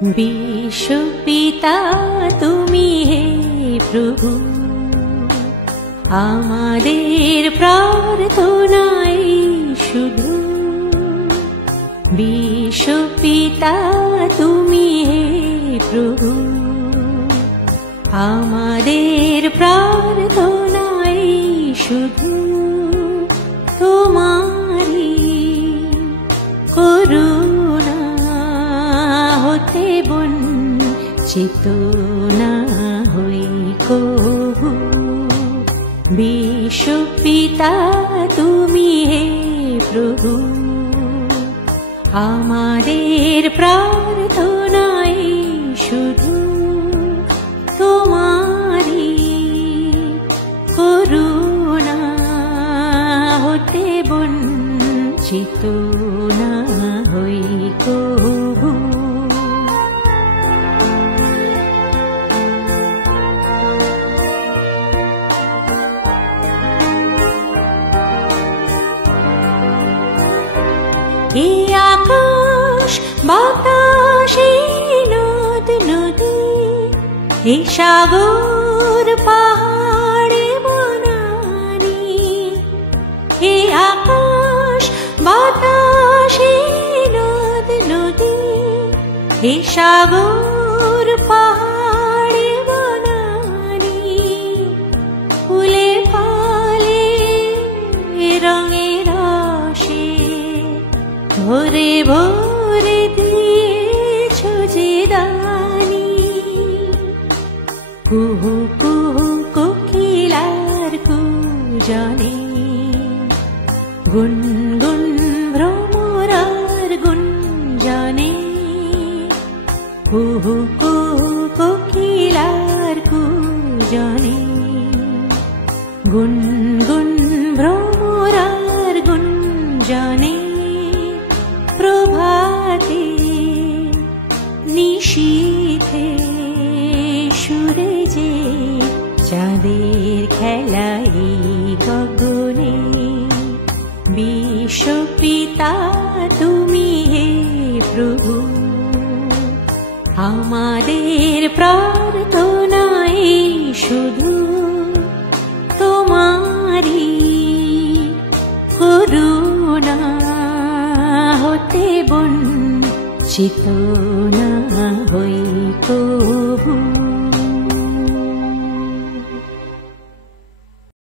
বিশ্বপিতা তুমি হে প্রভু, আমাদের প্রার্থনাই শুধু। বিশ্বপিতা তুমি হে প্রভু, আমাদের প্রার্থনাই শুধু। তোমারি করুণা হতে বঞ্চিত না হই কভু। বিশ্বপিতা তুমি হে প্রভু, আমাদের প্রার্থনাই শুধু। তোমারি করুণা হতে বঞ্চিত না হই কভু। এই আকাশ বাতাস নদ নদী, এই সাগর পাহাড়ে বনানি। এই আকাশ বাতাস নদ নদী, এই সাগর পাহাড়ে বনানি। ফুলে ফলে রঙে রসে ভরে ভরে দিয়েছ যে দানি। কুহু কুহু কোকিলার কুজনে, গুনগুন ভ্রমরার গুঞ্জনে। কুহু কুহু কোকিলার কুজনে, গুনগুন ভ্রমরার গুঞ্জনে। প্রভাতে নিশীথে সুরে যে চাঁদের খেলাই গগনে। বিশ্বপিতা তুমি হে প্রভু, আমাদের প্রার্থনাই শুধু। তোমারি করুণা হতে বঞ্চিত না হই কভু।